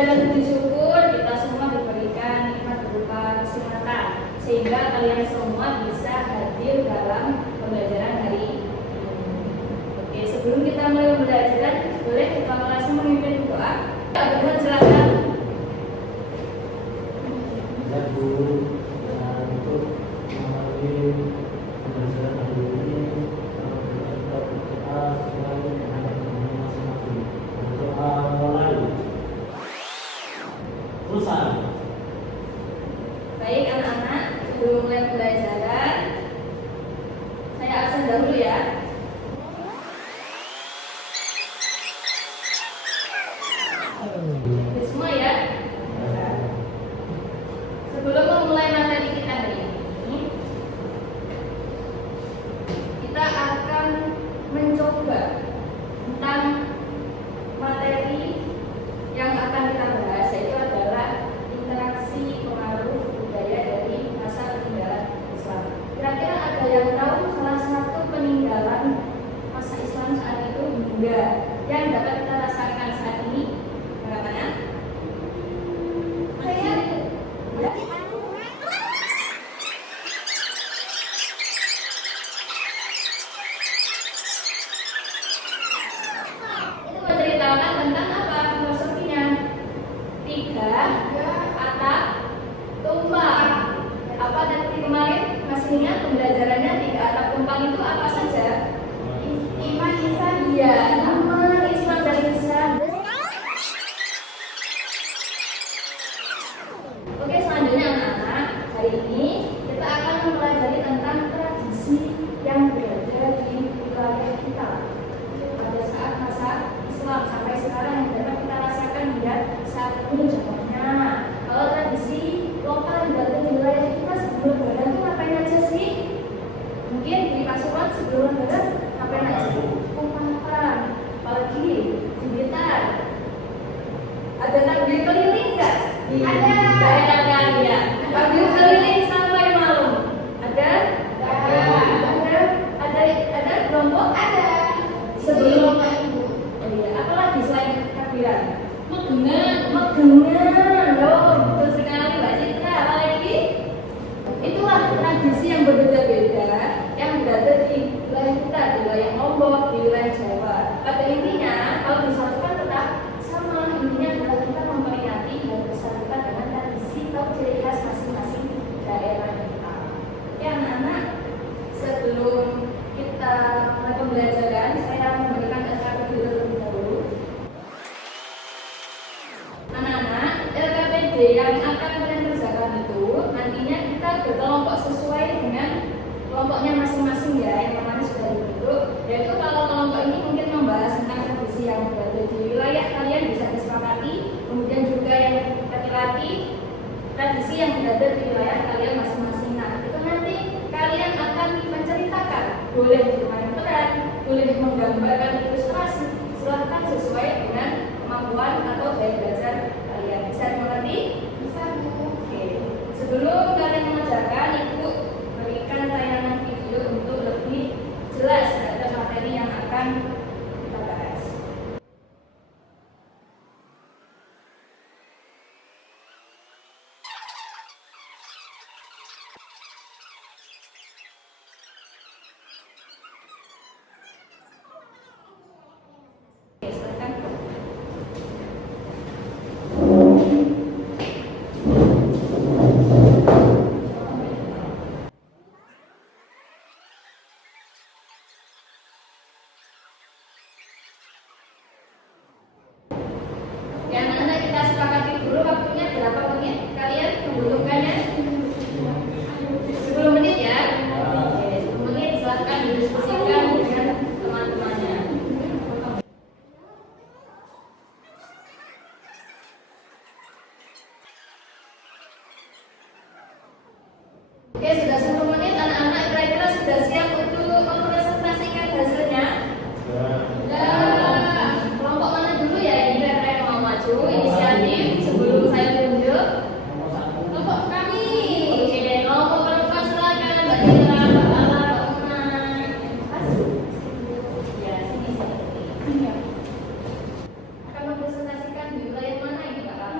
dan puji syukur kita semua diberikan nikmat berupa kesehatan sehingga kalian semua bisa hadir dalam pembelajaran hari ini. Oke, sebelum kita mulai pembelajaran, boleh kepala kelas memimpin doa. Abdul, silakan. Ya Bu, untuk mengalami pembelajaran hari ini kita berdoa selalu dengan masing-masing. Berdoa mulai. Selesai. Baik anak-anak, sebelum mulai pembelajaran, saya absen dahulu ya. Oke, semua ya. Sebelum memulai materi kita hari ini, kita akan mencoba tentang materi yang akan kita bahas, yaitu adalah interaksi pengaruh budaya dari masa peninggalan Islam. Kira-kira ada yang tahu salah satu peninggalan masa Islam saat itu hingga yang dapat kita rasakan saat ini? Bagaimana? Saya ya. Itu menceritakan tentang apa filosofinya? 3 atap tumpang. Apa tadi kemarin masih ingat pembelajarannya 3 atap tumpang itu apa saja? Iman, Ihsan, ya. Iman, Islam dan Ihsan. Oke, selanjutnya anak-anak, hari ini kita akan mempelajari tentang tradisi yang berada di wilayah kita pada saat masa Islam sampai sekarang yang dapat kita rasakan hingga saat ini. Contohnya, kalau tradisi lokal yang berada di wilayah kita sebelum Lebaran itu ngapain aja sih? Mungkin di Pasuruan sebelum Lebaran ngapain aja? Kumpatan, apalagi di Blitar. Ada takbir keliling nggak? Ada. Daerah kalian. Takbir keliling sampai malam. Ada? Ada kelompok? Ada. Sebelum oh iya, apalagi selain takbiran? Megengan. Oh, betul sekali Mbak Citra. Apalagi? Itulah tradisi yang berbeda-beda yang berada di wilayah kita, di wilayah Lombok, di wilayah Jawa. Pada intinya, kalau disatukan tetap sama. Intinya adalah kita memperingati dan bersatukan dengan tradisi atau ciri khas masing-masing daerah kita. Oke anak-anak, sebelum kita mulai pembelajaran, saya memberikan LKPD terlebih dahulu. Anak-anak, LKPD yang akan kalian kerjakan itu nantinya kita berkelompok sesuai dengan kelompoknya masing-masing ya, yang namanya sudah dibentuk. Yaitu kalau kelompok ini mungkin membahas tentang tradisi yang berada di wilayah kalian bisa disepakati, kemudian juga yang laki-laki tradisi yang berada di wilayah kalian masing-masing. Nah, itu nanti kalian akan menceritakan, boleh bermain peran, boleh menggambarkan ilustrasi, silahkan sesuai dengan kemampuan atau gaya belajar kalian. Bisa dimengerti? Bisa. Oke. Sebelum kalian mengerjakan, Ibu berikan tayangan video untuk lebih jelas terhadap materi yang akan kita bahas. Oke, silakan. Ya, anak-anak kita sepakati dulu waktunya berapa menit? Kalian membutuhkannya 10 menit ya? Oke, 10 menit silahkan didiskusikan dengan teman-temannya. Oke, sudah 10 menit anak-anak kira-kira sudah siap untuk mempresentasikan hasilnya? Sudah. Kelompok mana dulu ya ini kira-kira yang mau maju inisiatif sebelum saya tunjuk? Kelompok kami. Oke, kelompok perempuan silakan Mbak Citra, Mbak Lala, Mbak Una. Ya, sini. Akan mempresentasikan di wilayah mana ini Mbak Lala?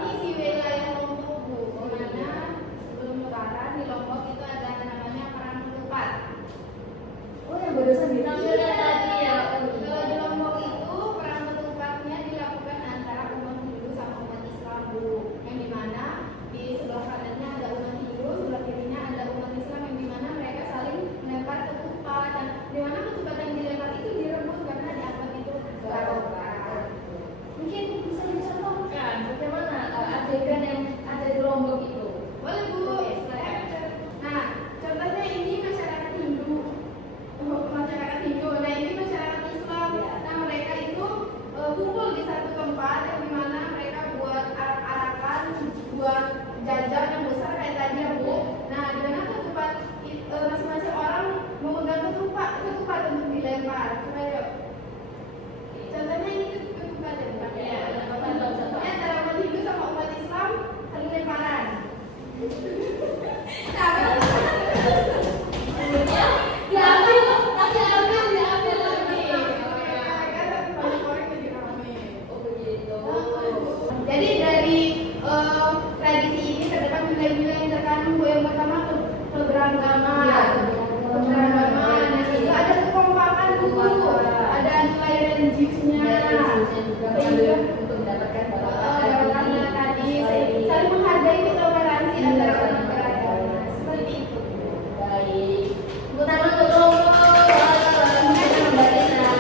tradisi ini terdapat nilai-nilai yang terkandung yang pertama keberagaman. Iya, Keberagaman. Yang kedua ada kekompakan dulu. Ada nilai religiusnya. juga untuk mendapatkan Karena tadi saling menghargai toleransi antara orang beragama. Seperti itu. Baik. Tepuk tangan untuk kelompok. Mbak Ina.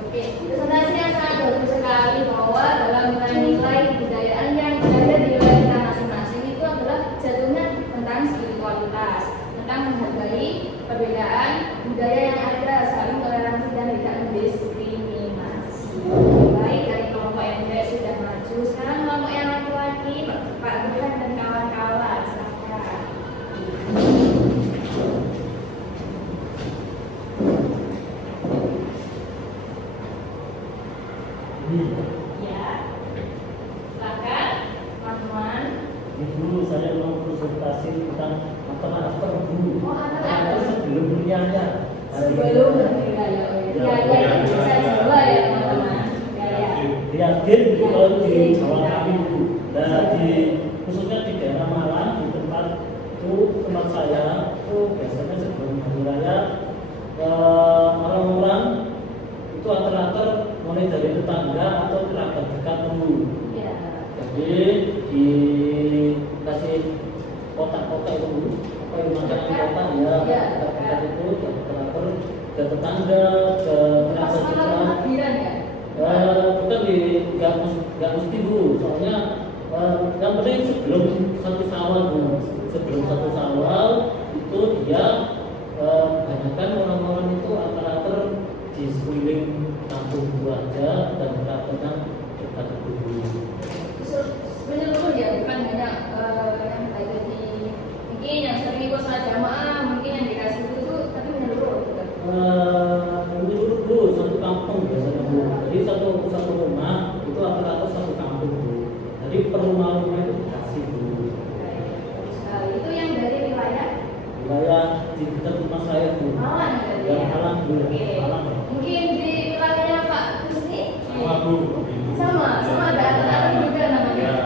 Oke, presentasi yang sangat bagus sekali bahwa dalam nilai kebudayaan yang berada di wilayah kita masing-masing itu adalah jatuhnya tentang spiritualitas, tentang menghargai perbedaan budaya yang ada, saling toleransi dan tidak mendiskriminasi. Baik, dari kelompok yang tidak sudah maju, sekarang kelompok yang laki-laki, Pak Gibran dan kawan-kawan, silakan. Ya, silakan, teman-teman. Dulu saya mau presentasi tentang after dulu. Oh, after. Sebelum bernyanyi. Sebelum bergaya, ya, bisa coba ya teman-teman. Yakin kalau di Jawa kami itu, dan di khususnya di daerah Malang di tempat saya itu biasanya sebelum hari raya orang-orang itu atur-atur mulai dari tetangga atau kerabat dekat dulu. Ya. Jadi dikasih kotak-kotak itu apa yang makanan kotak ya, kotak itu teratur ke tetangga, ke Pas kerabat malam dekat. takbiran ya. Bukan nggak mesti bu, soalnya yang penting sebelum satu Syawal bu, sebelum satu Syawal itu dia kebanyakan orang-orang itu atur-atur di sekeliling kampung itu aja dan kerabatnya dekat dulu. Menyeluruh ya, bukan hanya yang ada di mungkin yang sering ikut sholat jamaah, mungkin yang dikasih itu, tapi menyeluruh. Menurut dulu satu kampung biasanya bu, jadi satu rumah itu atur-atur satu kampung bu, jadi per rumah-rumah itu dikasih bu. Bagus sekali. Itu yang dari wilayah Wilayah di dekat rumah saya bu. Malang tadi Ya, ya. Malang bu. Oke. Malang. Mungkin di wilayahnya Pak Kusni Sama bu. sama ada atur-atur juga namanya. Ya.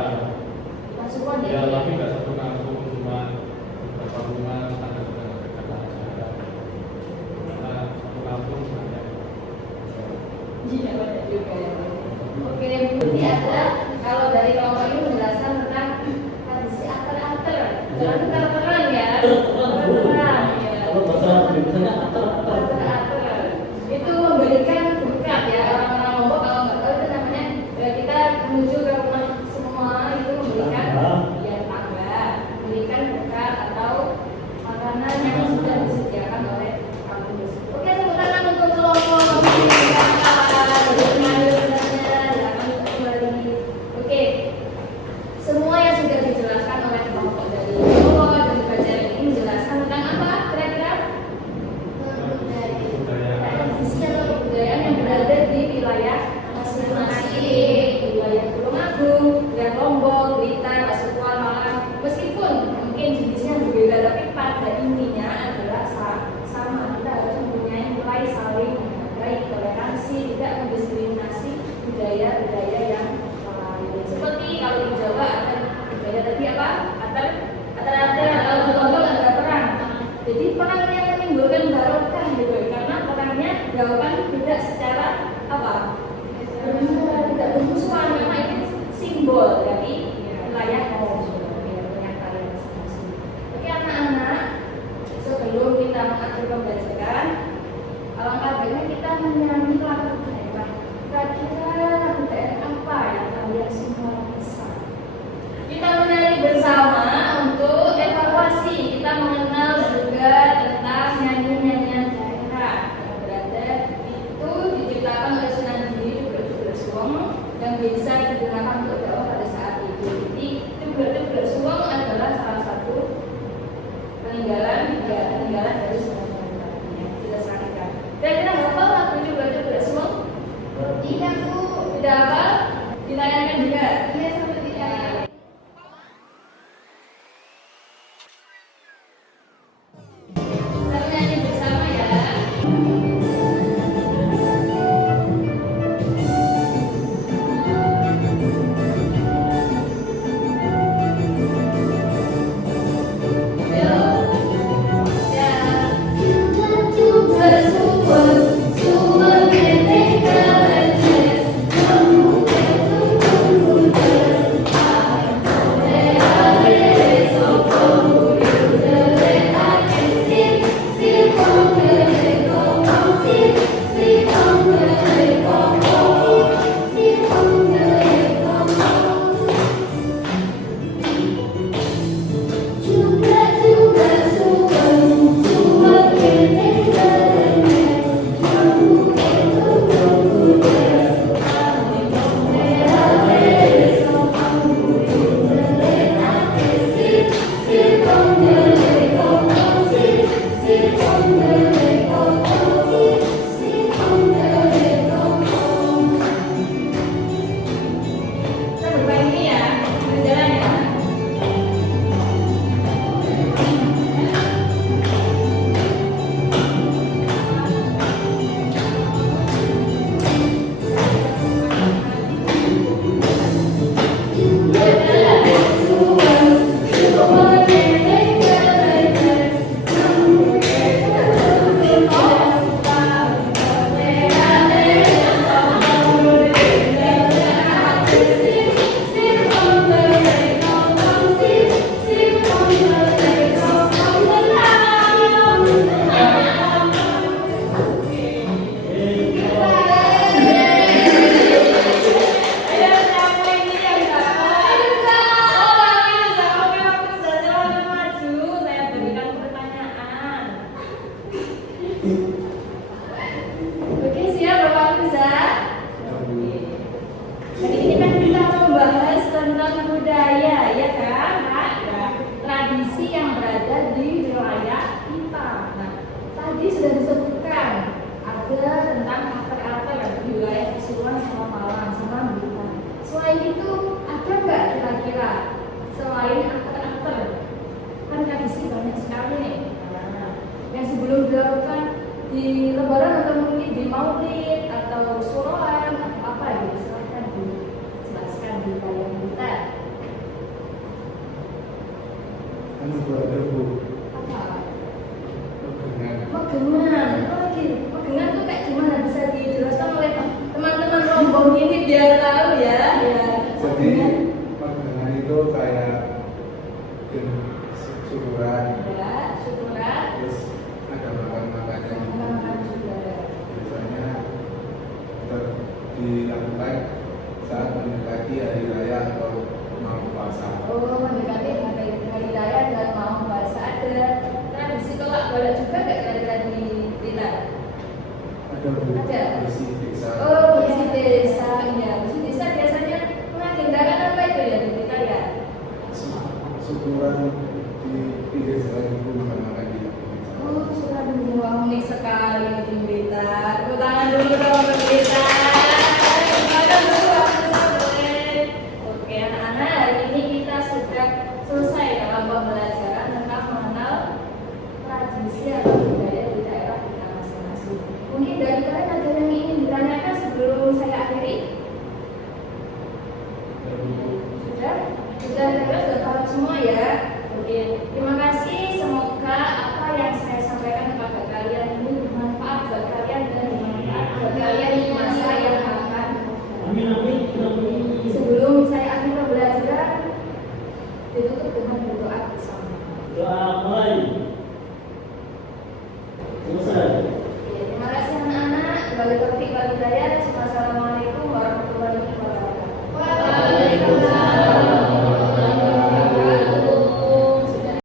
Pasukan Ya, ya. tapi nggak satu kampung, cuma beberapa rumah tetangga dekat aja. Karena satu kampung banyak. Iya banyak juga ya. Oke, ini ada kalau dari kelompok ini menjelaskan tentang tradisi ater-ater. Jangan terang ya. Terang ya. Kalau bahasa Indonesia atur-atur. Ater-ater. Itu memberikan berkat ya orang-orang Lombok kalau nggak tahu itu namanya kita menuju ke rumah semua itu memberikan ya tangga, memberikan berkat atau makanan yang sudah disediakan oleh kampung tersebut. Oke, tepuk tangan untuk kelompok Oke, semua yang sudah dijelaskan oleh kelompok dari Lombok dan pelajaran ini menjelaskan tentang apa kira-kira? Tradisi atau kebudayaan yang berada di wilayah masing-masing, wilayah Tulungagung, wilayah Lombok, Blitar, Pasuruan, Malang. Meskipun mungkin jenisnya berbeda, tapi pada intinya adalah sama. Kita harus mempunyai nilai saling menghargai, toleransi, tidak mendiskriminasi budaya-budaya yang lain. Seperti kalau di Jawa ada budaya tadi apa? Ada kalau di Lombok ada perang. Jadi perang yang menimbulkan barokah gitu, karena perangnya dilakukan tidak secara apa? Tidak bermusuhan, karena itu simbol dari wilayah punya kalian masing-masing. Oke anak-anak, sebelum kita mengakhiri pembelajaran, alangkah baiknya kita menyanyi lagu daerah. Kira-kira lagu daerah apa yang kalian semua bisa? Kita menyanyi bersama untuk evaluasi. Kita mengenal juga tentang nyanyi-nyanyian daerah yang berada itu diciptakan oleh Sunan Giri di Brebes yang bisa digunakan untuk dakwah pada saat lain aktor-aktor. Kan tradisi banyak sekali nih. Nah, yang sebelum dilakukan di Lebaran atau mungkin di Maulid atau suroan atau apa gitu, silahkan dijelaskan di kalian kita. Kan sudah ada Bu. Apa? Dengan Magenan, magenan tuh kayak gimana, bisa dijelaskan oleh teman-teman rombong ini biar tahu ya. Ya. jadi magenan itu kayak syukuran, Ya, syukuran. terus ada makan-makannya gitu. Makan juga. Biasanya dilakukan saat mendekati hari raya atau mau puasa. Oh, mendekati hari raya dan mau puasa, ada tradisi tolak bala juga nggak kira-kira di Blitar? Ada Bu, Ada. bersih desa. Oh, bersih desa, iya. Bersih desa biasanya mengagendakan apa itu ya di Blitar ya? Syukuran di pinggir jalan itu makan-makan di Oh, sudah unik sekali di Blitar. Tepuk tangan dulu dong untuk Blitar. Makan dulu waktunya boleh. Oke, anak-anak, hari ini kita sudah selesai dalam pembelajaran tentang mengenal tradisi atau budaya di daerah kita masing-masing. Mungkin dari kalian ada yang ingin ditanyakan sebelum saya akhiri? Sudah? Sudah paham semua ya? Oke, terima kasih. Semoga apa yang saya sampaikan kepada kalian ini bermanfaat buat kalian dan bermanfaat buat kalian di masa yang akan datang. Amin amin amin. Sebelum saya akhiri pembelajaran, ditutup dengan berdoa bersama. Doa mulai. Selesai. Oke, terima kasih anak-anak. Kembali topik bagi saya.